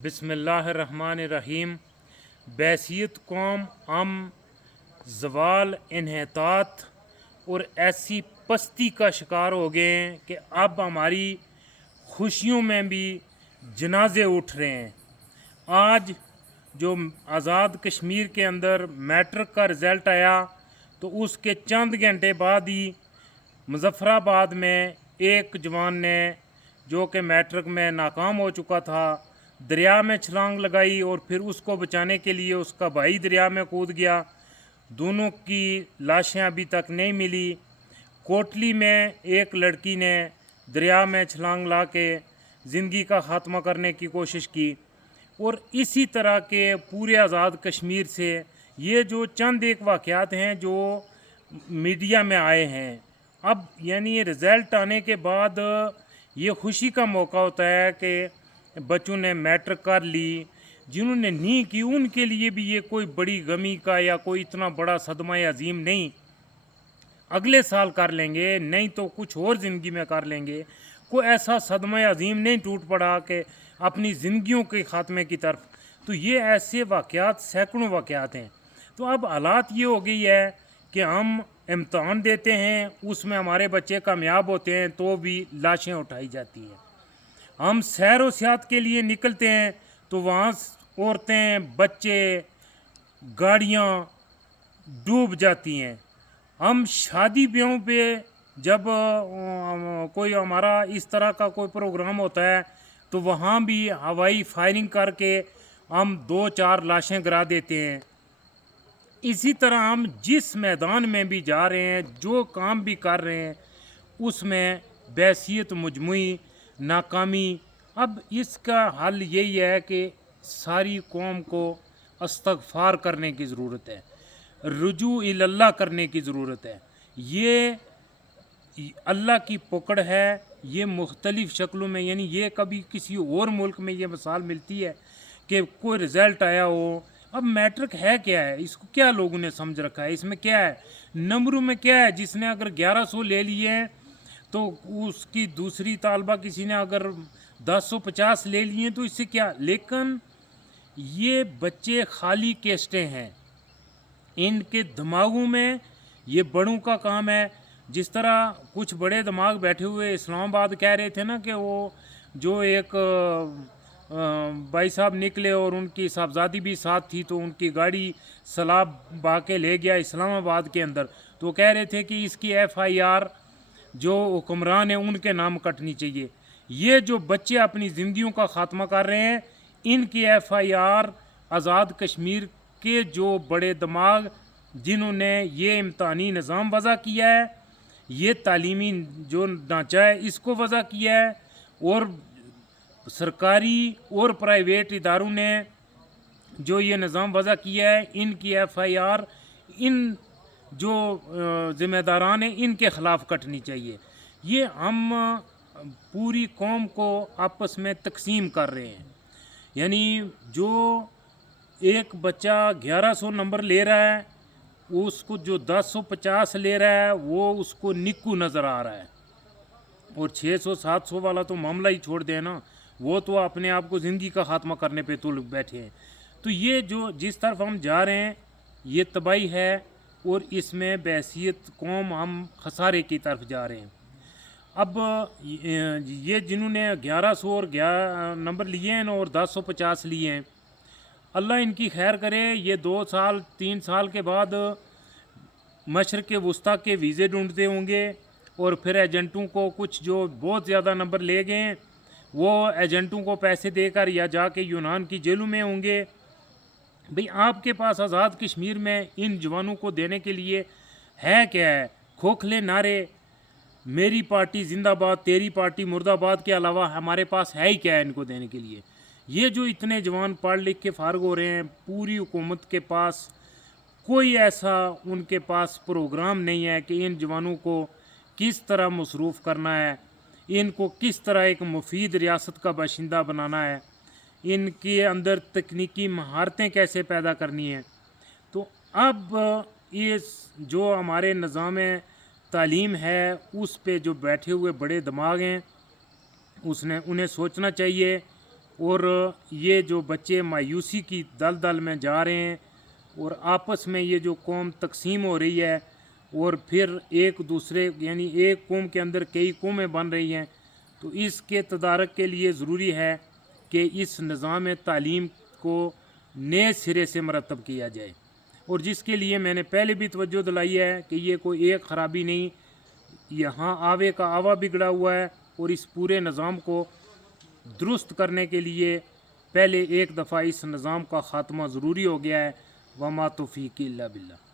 बिस्मिल्लाहिर्रहमानिर्रहीम। बैसियत कौम हम ज़वाल इन्हतात और ऐसी पस्ती का शिकार हो गए हैं कि अब हमारी खुशियों में भी जनाजे उठ रहे हैं। आज जो आज़ाद कश्मीर के अंदर मैट्रिक का रिज़ल्ट आया तो उसके चंद घंटे बाद ही मुज़फ़्फ़राबाद में एक जवान ने, जो कि मैट्रिक में नाकाम हो चुका था, दरिया में छलांग लगाई और फिर उसको बचाने के लिए उसका भाई दरिया में कूद गया। दोनों की लाशें अभी तक नहीं मिली। कोटली में एक लड़की ने दरिया में छलांग ला के ज़िंदगी का ख़ात्मा करने की कोशिश की। और इसी तरह के पूरे आज़ाद कश्मीर से ये जो चंद एक वाक़यात हैं जो मीडिया में आए हैं, अब यानी ये रिज़ल्ट आने के बाद ये खुशी का मौका होता है कि बच्चों ने मैट्रिक कर ली। जिन्होंने नहीं की उनके लिए भी ये कोई बड़ी गमी का या कोई इतना बड़ा सदमा अजीम नहीं, अगले साल कर लेंगे, नहीं तो कुछ और ज़िंदगी में कर लेंगे। कोई ऐसा सदमा अजीम नहीं टूट पड़ा कि अपनी ज़िंदगियों के ख़ात्मे की तरफ। तो ये ऐसे वाक़यात सैकड़ों वाक़यात हैं। तो अब हालात ये हो गई है कि हम इम्तहान देते हैं, उसमें हमारे बच्चे कामयाब होते हैं तो भी लाशें उठाई जाती हैं। हम सैर व सियाहत के लिए निकलते हैं तो वहाँ औरतें, बच्चे, गाड़ियाँ डूब जाती हैं। हम शादी ब्याहों पे जब कोई हमारा इस तरह का कोई प्रोग्राम होता है तो वहाँ भी हवाई फायरिंग करके हम 2-4 लाशें गिरा देते हैं। इसी तरह हम जिस मैदान में भी जा रहे हैं, जो काम भी कर रहे हैं, उसमें बैसियत मुजमुई नाकामी। अब इसका हल यही है कि सारी कौम को इस्तग़फ़ार करने की ज़रूरत है, रुजू इल्लल्लाह करने की ज़रूरत है। ये अल्लाह की पकड़ है। ये मुख्तलिफ़ शक्लों में, यानी ये कभी किसी और मुल्क में ये मिसाल मिलती है कि कोई रिज़ल्ट आया हो। अब मैट्रिक है क्या है, इसको क्या लोगों ने समझ रखा है, इसमें क्या है, नंबरों में क्या है। जिसने अगर 1100 ले लिए हैं तो उसकी दूसरी तालबा किसी ने अगर 1050 ले लिए तो इससे क्या। लेकिन ये बच्चे खाली केस्टें हैं, इनके दिमागों में ये बड़ों का काम है। जिस तरह कुछ बड़े दिमाग बैठे हुए इस्लामाबाद कह रहे थे ना कि वो जो एक भाई साहब निकले और उनकी साहबजादी भी साथ थी, तो उनकी गाड़ी सलाब बहा के ले गया इस्लामाबाद के अंदर। तो कह रहे थे कि इसकी FIR जो हुक्मरान है उनके नाम कटनी चाहिए। ये जो बच्चे अपनी ज़िंदगियों का ख़ात्मा कर रहे हैं, इनकी FIR आज़ाद कश्मीर के जो बड़े दिमाग जिन्होंने ये इम्तहानी निज़ाम वज़ा किया है, ये तालीमी जो ढांचा है इसको वज़ा किया है, और सरकारी और प्राइवेट इदारों ने जो ये निज़ाम वज़ा किया है, इनकी FIR इन जो ज़िम्मेदारान हैं इनके ख़िलाफ़ कटनी चाहिए। ये हम पूरी कौम को आपस में तकसीम कर रहे हैं। यानी जो एक बच्चा 1100 नंबर ले रहा है, उसको जो 1050 ले रहा है वो उसको निक्कू नज़र आ रहा है, और 600-700 वाला तो मामला ही छोड़ देना, वो तो अपने आप को ज़िंदगी का ख़ात्मा करने पे तुल बैठे हैं। तो ये जो जिस तरफ हम जा रहे हैं ये तबाही है, और इसमें बैसियत कौम हम खसारे की तरफ जा रहे हैं। अब ये जिन्होंने 1100 और 11 नंबर लिए हैं और 1050 लिए हैं, अल्लाह इनकी खैर करे। ये 2-3 साल के बाद मशरक़ वुस्ता के वीज़े ढूंढते होंगे, और फिर एजेंटों को, कुछ जो बहुत ज़्यादा नंबर ले गए हैं वो एजेंटों को पैसे देकर या जाके यूनान की जेलों में होंगे। भाई आपके पास आज़ाद कश्मीर में इन जवानों को देने के लिए है क्या है? खोखले नारे, मेरी पार्टी जिंदाबाद, तेरी पार्टी मुर्दाबाद के अलावा हमारे पास है ही क्या है इनको देने के लिए? ये जो इतने जवान पढ़ लिख के फारग हो रहे हैं, पूरी हुकूमत के पास कोई ऐसा उनके पास प्रोग्राम नहीं है कि इन जवानों को किस तरह मसरूफ़ करना है, इनको किस तरह एक मुफीद रियासत का बाशिंदा बनाना है, इनके अंदर तकनीकी महारतें कैसे पैदा करनी है। तो अब ये जो हमारे निज़ाम तालीम है उस पे जो बैठे हुए बड़े दिमाग हैं, उन्हें सोचना चाहिए اور یہ جو بچے مایوسی کی دلدل میں جا رہے ہیں اور آپس میں یہ جو قوم تقسیم ہو رہی ہے اور پھر ایک دوسرے یعنی ایک قوم کے اندر کئی قومیں بن رہی ہیں، تو اس کے تدارک کے لیے ضروری ہے کہ اس نظام تعلیم کو نئے سرے سے مرتب کیا جائے، اور جس کے لیے میں نے پہلے بھی توجہ دلائی ہے کہ یہ کوئی ایک خرابی نہیں، یہاں آوے کا آوا بگڑا ہوا ہے، اور اس پورے نظام کو درست کرنے کے لیے پہلے ایک دفعہ اس نظام کا خاتمہ ضروری ہو گیا ہے۔ وما توفیقی الا باللہ۔